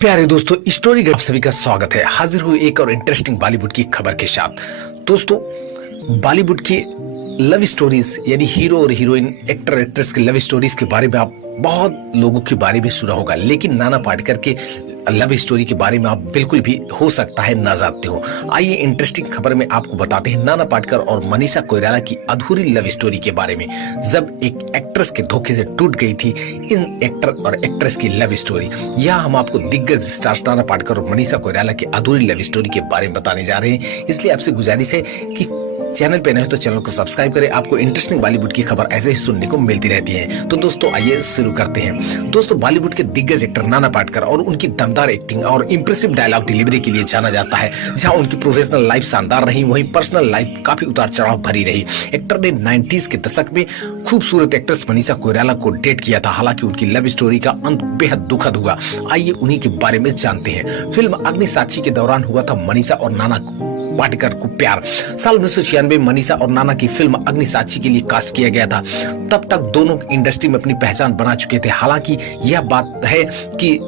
प्यारे दोस्तों, story guide सभी का स्वागत है। हाजिर हुए एक और इंटरेस्टिंग बॉलीवुड की खबर के साथ। दोस्तों, बॉलीवुड की लव स्टोरीज यानी हीरो और हीरोइन, एक्टर एक्ट्रेस की लव स्टोरीज के बारे में आप बहुत लोगों के बारे में सुना होगा, लेकिन नाना पाटेकर के लव स्टोरी के बारे में आप बिल्कुल भी हो सकता है ना जानते हो। आइए इंटरेस्टिंग खबर में आपको बताते हैं नाना पाटेकर और मनीषा कोइराला की अधूरी लव स्टोरी के बारे में, जब एक एक्ट्रेस के धोखे से टूट गई थी इन एक्टर और एक्ट्रेस की लव स्टोरी। यहाँ हम आपको दिग्गज स्टार नाना पाटेकर और मनीषा कोइराला की अधूरी लव स्टोरी के बारे में बताने जा रहे हैं। इसलिए आपसे गुजारिश है कि चैनल पे नए हो तो चैनल को सब्सक्राइब करें। आपको इंटरेस्टिंग बॉलीवुड की खबर ऐसे ही सुनने को मिलती रहती है। तो दोस्तों, आइए शुरू करते हैं। दोस्तों, बॉलीवुड के दिग्गज एक्टर नाना पाटेकर और उनकी दमदार एक्टिंग और इंप्रेसिव डायलॉग डिलीवरी के लिए जाना जाता है। जहां उनकी प्रोफेशनल लाइफ शानदार रही, वहीं पर्सनल लाइफ काफी उतार चढ़ाव भरी रही। एक्टर ने 90s के दशक में खूबसूरत एक्ट्रेस मनीषा कोइराला को डेट किया था। हालांकि उनकी लव स्टोरी का अंत बेहद दुखद हुआ। आइए उन्हीं के बारे में जानते हैं। फिल्म अग्निसाक्षी के दौरान हुआ था मनीषा और नाना पाटेकर को प्यार। साल 1996 मनीषा और नाना की फिल्म अग्निसाक्षी के लिए कास्ट किया गया था। तब तक दोनों इंडस्ट्री में अपनी पहचान बना चुके थे। हालांकि यह बात है कि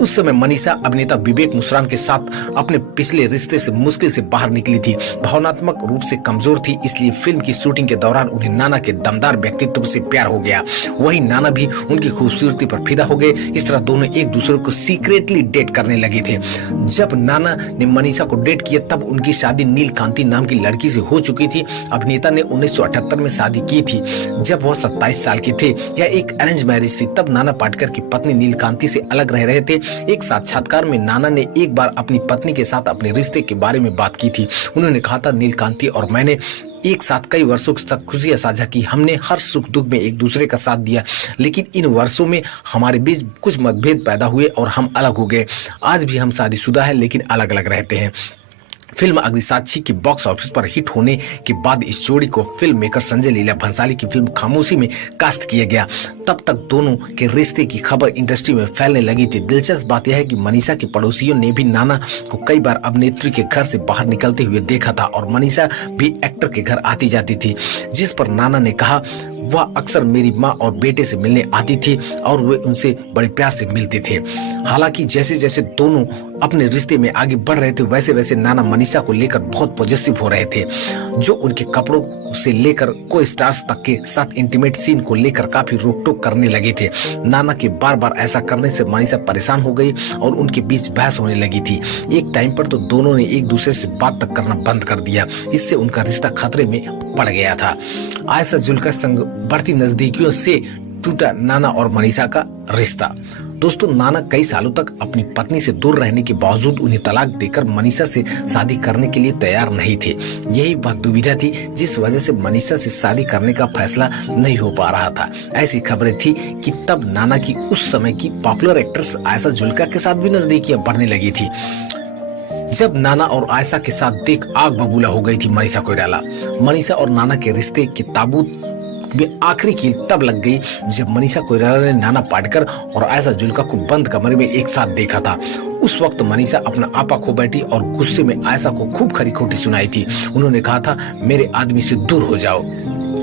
उस समय मनीषा अभिनेता विवेक मुस्रान के साथ अपने पिछले रिश्ते से मुश्किल से बाहर निकली थी। भावनात्मक रूप से कमजोर थी, इसलिए फिल्म की शूटिंग के दौरान उन्हें नाना के दमदार व्यक्तित्व से प्यार हो गया। वहीं नाना भी उनकी खूबसूरती पर फिदा हो गए। इस तरह दोनों एक दूसरे को सीक्रेटली डेट करने लगे थे। जब नाना ने मनीषा को डेट किया तब उनकी शादी नीलकांति नाम की लड़की से हो चुकी थी। अभिनेता ने 1978 में शादी की थी जब वह 27 साल के थे। यह एक अरेंज मैरिज थी। तब नाना पाटेकर की पत्नी नीलकांति से अलग रह रहे थे। एक साक्षात्कार में नाना ने एक बार अपनी पत्नी के साथ अपने रिश्ते के बारे में बात की थी। उन्होंने कहा था, नीलकांति और मैंने एक साथ कई वर्षों तक खुशियां साझा की। हमने हर सुख दुख में एक दूसरे का साथ दिया, लेकिन इन वर्षों में हमारे बीच कुछ मतभेद पैदा हुए और हम अलग हो गए। आज भी हम शादीशुदा हैं, लेकिन अलग अलग रहते हैं। फिल्म अग्निसाक्षी की बॉक्स ऑफिस पर हिट होने के बाद इस जोड़ी को फिल्म मेकर संजय लीला भंसाली की फिल्म खामोशी में कास्ट किया गया। तब तक दोनों के रिश्ते की खबर इंडस्ट्री में फैलने लगी थी। दिलचस्प बात यह है कि मनीषा के पड़ोसियों ने भी नाना को कई बार अभिनेत्री के घर से बाहर निकलते हुए देखा था और मनीषा भी एक्टर के घर आती जाती थी, जिस पर नाना ने कहा वह अक्सर मेरी माँ और बेटे से मिलने आती थी और वे उनसे बड़े प्यार से मिलते थे। हालांकि जैसे जैसे दोनों अपने रिश्ते में आगे बढ़ रहे थे, वैसे वैसे नाना मनीषा को लेकर बहुत पॉजिटिव हो रहे थे, जो उनके कपड़ों से लेकर को स्टार्स तक के साथ इंटीमेट सीन को लेकर काफी रोक टोक करने लगे थे। नाना के बार बार ऐसा करने से मनीषा परेशान हो गई और उनके बीच बहस होने लगी थी। एक टाइम पर तो दोनों ने एक दूसरे से बात तक करना बंद कर दिया। इससे उनका रिश्ता खतरे में पड़ गया था। आयशा जुल्का संग बढ़ती नजदीकियों से टूटा नाना और मनीषा का रिश्ता। दोस्तों, नाना कई सालों तक अपनी पत्नी से दूर रहने के बावजूद उन्हें तलाक देकर मनीषा से शादी करने के लिए तैयार नहीं थे। यही वह दुविधा थी जिस वजह से मनीषा से शादी करने का फैसला नहीं हो पा रहा था। ऐसी खबरें थी कि तब नाना की उस समय की पॉपुलर एक्ट्रेस आयशा जुल्का के साथ भी नजदीकियां बढ़ने लगी थी। जब नाना और आयशा के साथ देख आग बबूला हो गई थी मनीषा कोइराला। मनीषा और नाना के रिश्ते की ताबूत में आखिरी कील तब लग गई जब मनीषा कोइराला ने नाना पाटेकर और आयशा जुल्का को बंद कमरे में एक साथ देखा था। उस वक्त मनीषा अपना आपा खो बैठी और गुस्से में आयशा को खूब खरी खोटी सुनाई थी। उन्होंने कहा था, मेरे आदमी से दूर हो जाओ।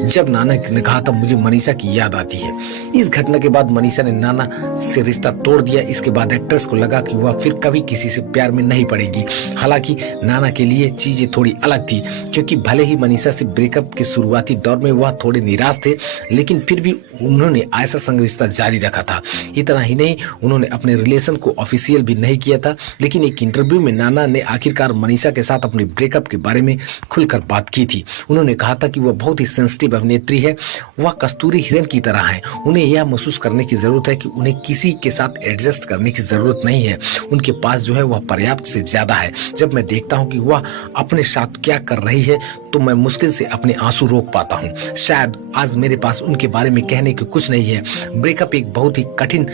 जब नाना ने कहा था, मुझे मनीषा की याद आती है। इस घटना के बाद मनीषा ने नाना से रिश्ता तोड़ दिया। इसके बाद एक्ट्रेस को लगा कि वह फिर कभी किसी से प्यार में नहीं पड़ेगी। हालांकि नाना के लिए चीजें थोड़ी अलग थी, क्योंकि भले ही मनीषा से ब्रेकअप के शुरुआती दौर में वह थोड़े निराश थे, लेकिन फिर भी उन्होंने आयशा संग रिश्ता जारी रखा था। इतना ही नहीं, उन्होंने अपने रिलेशन को ऑफिशियल भी नहीं किया था। लेकिन एक इंटरव्यू में नाना ने आखिरकार मनीषा के साथ अपने ब्रेकअप के बारे में खुलकर बात की थी। उन्होंने कहा था कि वह बहुत ही सेंसिटिव अभिनेत्री है। वह कस्तूरी हिरन की तरह है। उन्हें यह महसूस करने की जरूरत है कि उन्हें किसी के साथ एडजस्ट करने की जरूरत नहीं है। उनके पास जो है वह पर्याप्त से ज्यादा है। जब मैं देखता हूं कि वह अपने साथ क्या कर रही है तो मैं मुश्किल से अपने आंसू रोक पाता हूं। शायद आज मेरे पास उनके बारे में कहने को कुछ नहीं है। ब्रेकअप एक बहुत ही कठिन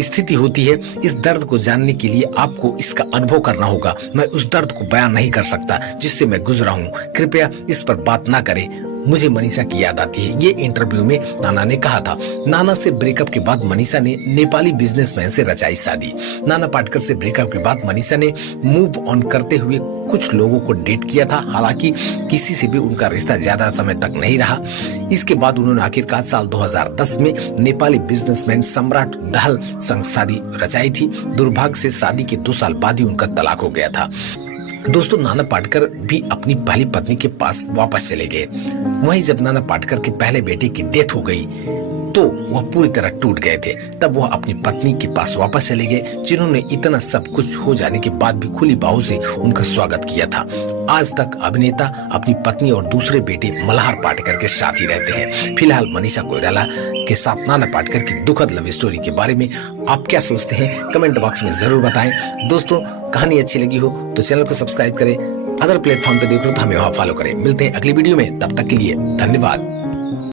स्थिति होती है। इस दर्द को जानने के लिए आपको इसका अनुभव करना होगा। मैं उस दर्द को बयान नहीं कर सकता जिससे मैं गुजरा हूं। कृपया इस पर बात ना करें। मुझे मनीषा की याद आती है, ये इंटरव्यू में नाना ने कहा था। नाना से ब्रेकअप के बाद मनीषा ने नेपाली बिजनेसमैन से रचाई शादी। नाना पाटेकर से ब्रेकअप के बाद मनीषा ने मूव ऑन करते हुए कुछ लोगों को डेट किया था, हालांकि किसी से भी उनका रिश्ता ज्यादा समय तक नहीं रहा। इसके बाद उन्होंने आखिरकार साल 2010 में नेपाली बिजनेसमैन सम्राट दाहाल संग शादी रचाई थी। दुर्भाग्य से शादी के 2 साल बाद ही उनका तलाक हो गया था। दोस्तों, नाना पाटेकर भी अपनी पहली पत्नी के पास वापस चले गए। वहीं जब नाना पाटेकर के पहले बेटे की डेथ हो गई तो वह पूरी तरह टूट गए थे। तब वह अपनी पत्नी के पास वापस चले गए, जिन्होंने इतना सब कुछ हो जाने के बाद भी खुली बाहों से उनका स्वागत किया था। आज तक अभिनेता अपनी पत्नी और दूसरे बेटे मल्हार पाटेकर के साथ ही रहते हैं। फिलहाल मनीषा कोइराला के साथ नाना पाटेकर की दुखद लव स्टोरी के बारे में आप क्या सोचते हैं, कमेंट बॉक्स में जरूर बताएं। दोस्तों, कहानी अच्छी लगी हो तो चैनल को सब्सक्राइब करें, अदर प्लेटफॉर्म पे देख रहे हो तो हमें वहां फॉलो करें। मिलते हैं अगली वीडियो में, तब तक के लिए धन्यवाद।